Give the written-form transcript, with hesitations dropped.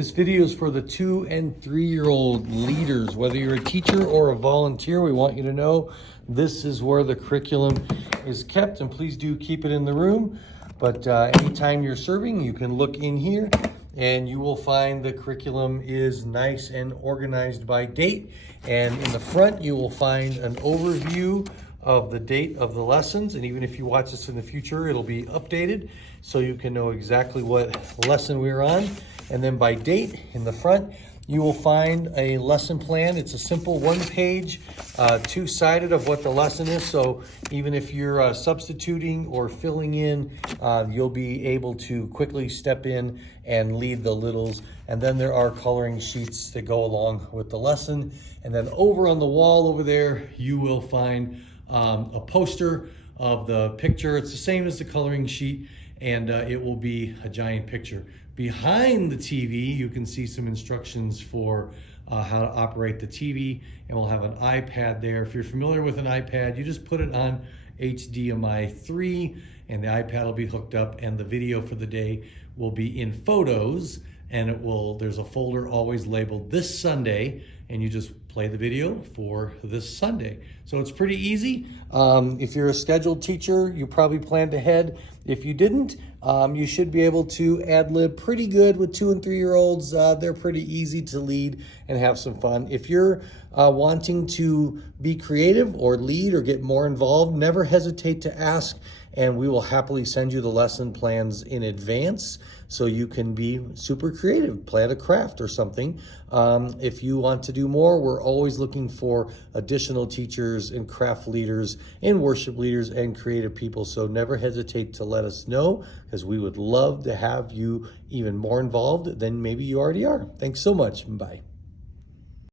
This video is for the 2 and 3-year-old leaders. Whether you're a teacher or a volunteer, we want you to know this is where the curriculum is kept, and please do keep it in the room. But anytime you're serving, you can look in here and you will find the curriculum is nice and organized by date. And in the front, you will find an overview of the date of the lessons. And even if you watch this in the future, it'll be updated so you can know exactly what lesson we're on. And then by date in the front, you will find a lesson plan. It's a simple one-page, two-sided of what the lesson is. So even if you're substituting or filling in, you'll be able to quickly step in and lead the littles. And then there are coloring sheets that go along with the lesson. And then over on the wall over there, you will find a poster of the picture. It's the same as the coloring sheet, and it will be a giant picture. Behind the TV, you can see some instructions for how to operate the TV, and we'll have an iPad there. If you're familiar with an iPad, you just put it on HDMI 3, and the iPad will be hooked up, and the video for the day will be in photos, and there's a folder always labeled this Sunday, and you just play the video for this Sunday. So it's pretty easy. If you're a scheduled teacher, you probably planned ahead. If you didn't, you should be able to ad-lib pretty good with 2 and 3-year-olds. They're pretty easy to lead and have some fun. If you're wanting to be creative or lead or get more involved, never hesitate to ask, and we will happily send you the lesson plans in advance so you can be super creative, plan a craft or something. If you want to do more, we're always looking for additional teachers and craft leaders and worship leaders and creative people. So never hesitate to let us know, because we would love to have you even more involved than maybe you already are. Thanks so much. Bye.